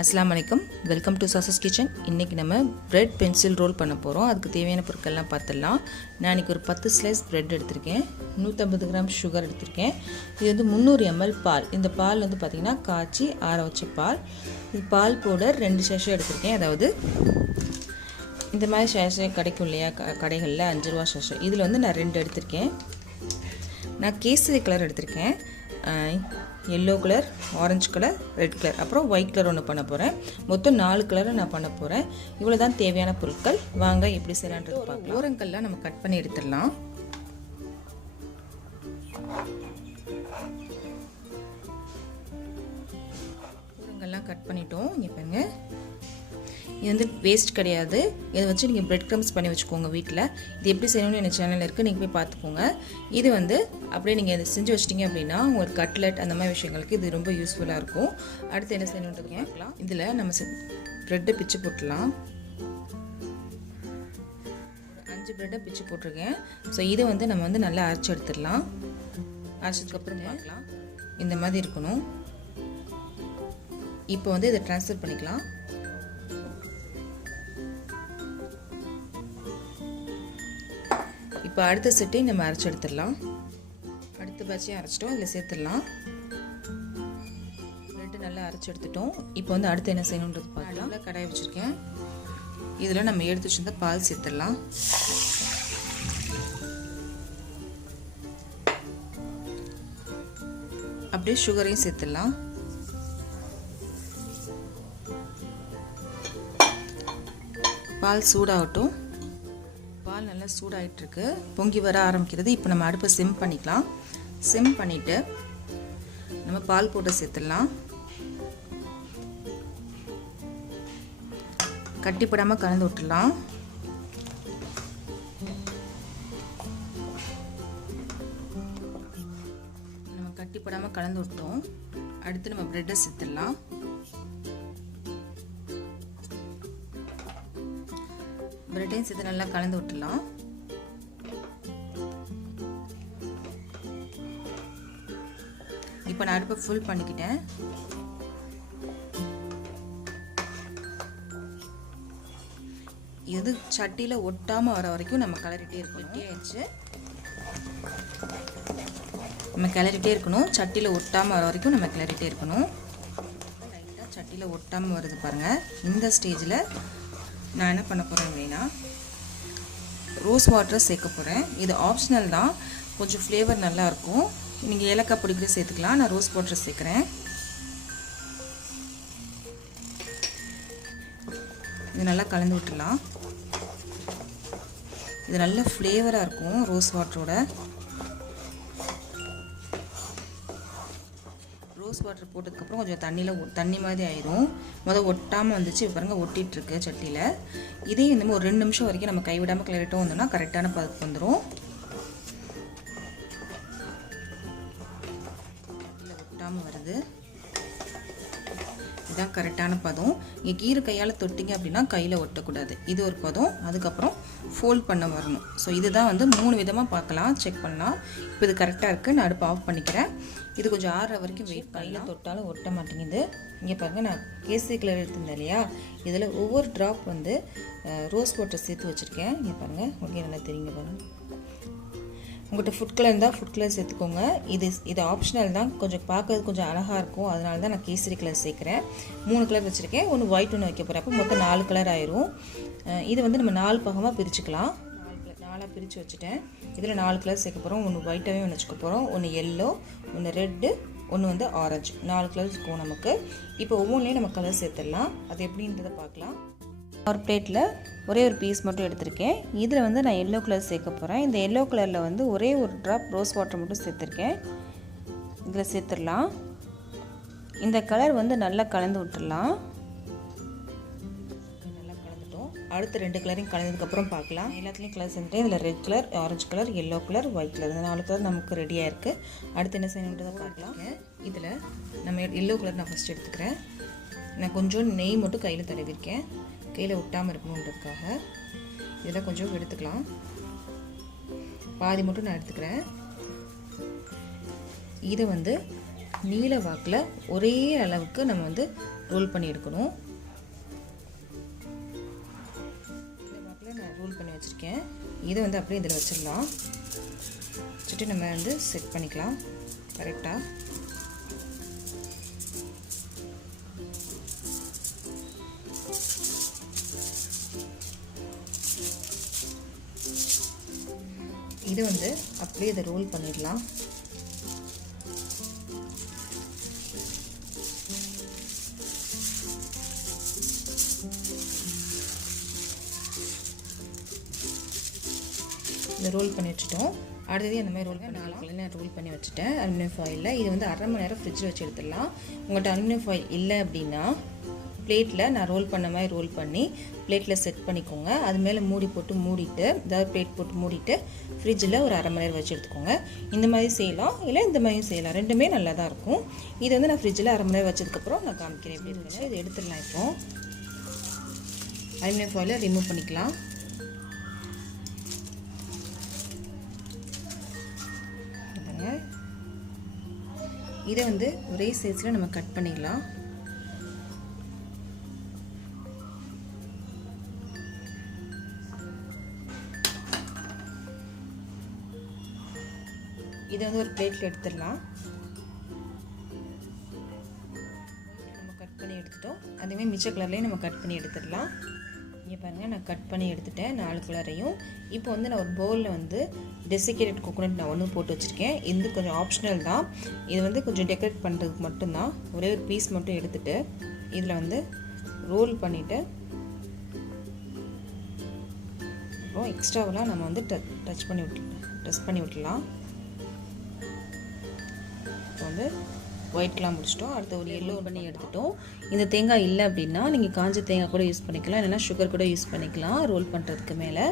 अस्सलाम वालेकुम welcome to सासस kitchen इनके நம்ம பிரெட் பென்சில் ரோல் பண்ண போறோம் அதுக்கு தேவையான பொருட்கள்லாம் பார்த்தலாம் நான் இன்னைக்கு ஒரு 10 ஸ்லைஸ் பிரெட் எடுத்துர்க்கேன் 150 கிராம் சுகர் எடுத்துர்க்கேன் இது வந்து 300 ml பால் இந்த பால் வந்து பாத்தீங்கன்னா காச்சி ஆற வச்ச பால் இது பால் பவுடர் 2 சேஷே எடுத்துர்க்கேன் அதாவது இந்த மாதிரி சேஷே கிடைக்கும் இல்லையா கடைகள்ல 5 ரூபாய் சேஷே இதுல வந்து நான் 2 எடுத்துர்க்கேன் நான் கேசரி கலர் எடுத்துர்க்கேன் yellow colour orange colour red colour அப்புறம் ஒயிட் கலர் ஒன்னு பண்ண போறேன் மொத்தம் 4 கலர் நான் பண்ண போறேன் இவ்வளவு தான் தேவையான பொருட்கள் வாங்க எப்படி செய்யலாம்ன்றது பார்க்கலாம் ஓரங்கள்லாம் நம்ம கட் பண்ணி எடுத்துறலாம் ஓரங்கள்லாம் கட் பண்ணிட்டோம் இங்க பாருங்க இது வந்து வேஸ்ட் கிடையாது இத வச்சு நீங்க பிரெட் கிரம்ஸ் பண்ணி வெச்சுக்கோங்க வீட்ல இது எப்படி செய்யணும்னு என்ன சேனல்ல இருக்கு நீங்க போய் பாத்துக்கோங்க இது வந்து அப்படியே நீங்க இத செஞ்சு வச்சிட்டீங்க அப்படினா உங்களுக்கு கட்லெட் அந்த மாதிரி விஷயங்களுக்கு இது ரொம்ப யூஸ்ஃபுல்லா இருக்கும் அடுத்து என்ன செய்யணும்ன்றது பார்க்கலாம் இதுல நம்ம பிரெட் பிச்சு போடலாம் 5 பிரெட் பிச்சு போட்டுருக்கேன் சோ இத வந்து நம்ம வந்து நல்லா அரைச்சு எடுத்துறலாம் அரைச்சதுக்கு அப்புறம் பார்க்கலாம் இந்த மாதிரி இருக்கணும் இப்போ வந்து இத ட்ரான்ஸ்ஃபர் பண்ணிக்கலாம் இப்போ அடுத்த செட்டை நம்ம அரைச்சு எடுத்துறலாம் அடுத்த பேட்சை அரைச்சிட்டோம் இதல சேர்த்துறலாம் ரெண்டு நல்லா அரைச்சு எடுத்துட்டோம் இப்போ வந்து அடுத்து என்ன செய்யணும்ன்றது பார்க்கலாம் நல்லா கடாய் வச்சிருக்கேன் இதல நம்ம எடுத்து வச்சிருந்த பால் சேர்த்துறலாம் அப்படியே சுகரையும் சேர்த்துறலாம் பால் சூடாகட்டும் பால் நல்லா சூடாயிட்டு இருக்கு பொங்கி வர ஆரம்பிக்குது இப்போ நம்ம அடுப்பை சிம் பண்ணிக்கலாம் சிம் பண்ணிட்டு நம்ம பால் போட்டு சேர்த்துடலாம் கட்டிப்படாம கலந்து விட்டுறலாம் நம்ம கட்டிப்படாம கலந்து விட்டோம் அடுத்து நம்ம பிரெட்டை சேர்த்துடலாம் பிரெட்டையும் சேர்த்து நல்லா கலந்து விட்டுலாம் இப்போ நான் அடுப்பை ஃபுல் பண்ணிக்கிட்டேன் இது சட்டியில ஒட்டாம வர வரைக்கும் நம்ம கிளறிட்டே இருக்கணும் நம்ம கிளறிட்டே இருக்கணும் சட்டியில ஒட்டாம வர வரைக்கும் நம்ம கிளறிட்டே இருக்கணும் லைட்டா சட்டியில ஒட்டாம வருது பாருங்க இந்த ஸ்டேஜ்ல நான் என்ன பண்ண போறேன் அப்படினா ரோஸ் வாட்டர் சேர்க்க போறேன் இது ஆப்ஷனல் தான் கொஞ்சம் ஃப்ளேவர் நல்லா இருக்கும் நீங்க ஏலக்காய் பொடி கூட சேர்த்துக்கலாம் நான் ரோஸ் வாட்டர் சேர்க்கறேன் இது நல்லா கலந்து விட்டுறலாம் இது நல்ல ஃப்ளேவரா இருக்கும் ரோஸ் வாட்டரோட ரோஸ் வாட்டர் போட்டதுக்கு அப்புறம் கொஞ்சம் தண்ணி மாதிரி ஆயிரும் முத ஒட்டாம வந்துச்சு பாருங்க ஒட்டிட்டு இருக்கு சட்டில இதே இந்த ஒரு 2 நிமிஷம் வரைக்கும் நம்ம கைவிடாம கிளறிட்டோம் வந்தோம்னா கரெக்ட்டான பதத்துக்கு வந்துரும் இல்ல ஒட்டாம வருது இதான் கரெக்ட்டான பதம் இங்க கீரை கையால தொட்டிங்க அப்படினா கையில ஒட்ட கூடாது இது ஒரு பதம் அதுக்கு அப்புறம் ஃபோல்ட் பண்ண வரணும் சோ இதுதான் வந்து 3 விதமா பார்க்கலாம் செக் பண்ணலாம் இப்போ இது கரெக்ட்டா இருக்கு நான் அடுப்பு ஆஃப் பண்ணிக்கிறேன் இது கொஞ்சம் ஆறற வரைக்கும் வெயிட் பண்ணலாம் தொட்டாலும் ஒட்ட மாட்டேங்குது இங்க பாருங்க நான் கேசரி கலர் எடுத்துட்டேன் இல்லையா இதுல ஒவ்வொரு டிராப் வந்து ரோஸ் வாட்டர் சேர்த்து வச்சிருக்கேன் இங்க பாருங்க உங்களுக்கு நல்லா தெரியுங்க பாருங்க உங்ககிட்ட ஃபுட் கலர் இருந்தா ஃபுட் கலர் சேர்த்துக்கோங்க இது ஆப்ஷனல் தான் கொஞ்சம் பார்க்கிறது கொஞ்சம் அழகா இருக்கும் அதனால தான் நான் கேசரி கலர் சேர்க்கறேன் 3 கலர் வச்சிருக்கேன் ஒன்னு ஒயிட் ஒன்னு வைக்க போறேன் அப்ப மொத்தம் 4 கலர் ஆயிரும் இது வந்து நம்ம 4 பாகமா பிரிச்சுக்கலாம் 4 பிரிச்சு வச்சிட்டேன் இதுல 4 கலர் சேர்க்க போறோம் ஒன்னு ஒயிட்டாவே ஒன்னு வெச்சுக்க போறோம் ஒன்னு yellow ஒன்னு ரெட் ஒன்னு வந்து ஆரஞ்சு 4 கலர்ஸ் இருக்கும் நமக்கு இப்போ ஒவ்வொண்ணையும் நம்ம கலர் சேர்த்துடலாம் அது எப்படின்றத பார்க்கலாம் ஒரு பிளேட்ல ஒரே ஒரு பீஸ் மட்டும் எடுத்துர்க்கேன் இதுல வந்து நான் yellow கலர் சேர்க்க போறேன் இந்த yellow கலர்ல வந்து ஒரே ஒரு டிராப் ரோஸ் வாட்டர் மட்டும் சேர்த்திருக்கேன் இதுல சேர்த்துறலாம் இந்த கலர் வந்து நல்லா கலந்து விட்டுறலாம் நல்லா கலந்துட்டோம் அடுத்து 2 கலரையும் கலந்ததுக்கு அப்புறம் பார்க்கலாம் எல்லாத்துலயும் கலர் சேர்த்துட்டேன் இதுல red colour orange colour yellow colour white colour இந்த 4 கலர் நமக்கு ரெடியா இருக்கு அடுத்து என்ன செய்யணும்ன்றத பார்க்கலாம் இதுல நம்ம yellow கலர் நான் ஃபர்ஸ்ட் எடுத்துக்கிறேன் நான் கொஞ்சம் நெய் மட்டும் கையில தடவிருக்கேன் கையில ஒட்டாம இருக்கணும்ன்றதுக்காக இதெல்லாம் கொஞ்சம் எடுத்துக்கலாம் பாதி மட்டும் நான் எடுத்துக்கிறேன் இத வந்து நீல வாக்குல ஒரே அளவுக்கு நம்ம வந்து ரோல் பண்ணி எடுக்கணும். இந்த வாக்கில் நான் ரோல் பண்ணி வச்சுருக்கேன். இதை வந்து அப்படியே இதில் வச்சிடலாம். வச்சுட்டு நம்ம வந்து செட் பண்ணிக்கலாம் கரெக்டாக. இது வந்து அப்படியே இதை ரோல் பண்ணிடலாம். இதை ரோல் பண்ணி வச்சுட்டோம். அடுத்தது அந்த மாதிரி ரோல் பண்ணி 4 நான் ரோல் பண்ணி வச்சுட்டேன் அலுமினியம் ஃபாயிலில். இது வந்து அரை மணி நேரம் ஃப்ரிட்ஜில் வச்சு எடுத்துடலாம். உங்கள்கிட்ட அலுமினியம் ஃபாயில் இல்லை அப்படின்னா பிளேட்டில் நான் ரோல் பண்ண மாதிரி ரோல் பண்ணி பிளேட்டில் செட் பண்ணிக்கோங்க. அது மேலே மூடி போட்டு மூடிட்டு, அதாவது பிளேட் போட்டு மூடிட்டு ஃப்ரிட்ஜில் ஒரு அரை மணி நேரம் வச்சு எடுத்துக்கோங்க. இந்த மாதிரி செய்யலாம், இல்லை இந்த மாதிரியும் செய்யலாம், ரெண்டுமே நல்லா தான் இருக்கும். இது வந்து நான் ஃப்ரிட்ஜில் அரை மணி நேரம் வச்சதுக்கப்புறம் நான் காமிக்கிறேன் எப்படி இருக்குன்னு. இது எடுத்துடலாம். இப்போ அலுமினியம் ஃபாயிலை ரிமூவ் பண்ணிக்கலாம். இதை வந்து ஒரே சைஸில் நம்ம கட் பண்ணிடலாம். இதை வந்து ஒரு பிளேட்டில் எடுத்துடலாம். நம்ம கட் பண்ணி எடுத்துட்டோம். அதுவே மிச்ச கலர்லேயும் நம்ம கட் பண்ணி எடுத்துடலாம். இங்கே பாருங்கள், நான் கட் பண்ணி எடுத்துட்டேன் 4 கலரையும். இப்போ வந்து நான் ஒரு பவுலில் வந்து டெசிகேட்டட் கோகோனட் நான் ஒன்று போட்டு வச்சுருக்கேன். இது கொஞ்சம் ஆப்ஷனல் தான். இது வந்து கொஞ்சம் டெக்கரேட் பண்ணுறதுக்கு மட்டும்தான். ஒரே ஒரு பீஸ் மட்டும் எடுத்துகிட்டு இதில் வந்து ரோல் பண்ணிவிட்டு அப்புறம் எக்ஸ்ட்ராவெலாம் நம்ம வந்து டச் பண்ணி விட்டுலாம். இப்போ வந்து ஒயிட்லாம் முடிச்சிட்டோம். அடுத்து ஒரு எல்லோ பண்ணி எடுத்துட்டோம். இந்த தேங்காய் இல்லை அப்படின்னா நீங்கள் காஞ்ச தேங்காய் கூட யூஸ் பண்ணிக்கலாம், இல்லைன்னா சுகர் கூட யூஸ் பண்ணிக்கலாம் ரோல் பண்ணுறதுக்கு மேலே.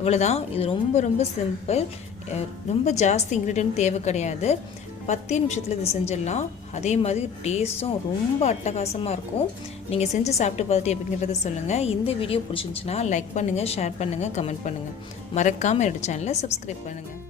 இவ்வளோதான். இது ரொம்ப ரொம்ப சிம்பிள். ரொம்ப ஜாஸ்தி இன்க்ரீடியன்ட் தேவை கிடையாது. 10 நிமிஷத்தில் இது செஞ்சிடலாம். அதே மாதிரி டேஸ்ட்டும் ரொம்ப அட்டகாசமாக இருக்கும். நீங்கள் செஞ்சு சாப்பிட்டு பார்த்துட்டு எப்படிங்கிறத சொல்லுங்கள். இந்த வீடியோ பிடிச்சிருந்துச்சுன்னா லைக் பண்ணுங்கள், ஷேர் பண்ணுங்கள், கமெண்ட் பண்ணுங்கள். மறக்காமல் என்னோட சேனலை சப்ஸ்கிரைப் பண்ணுங்கள்.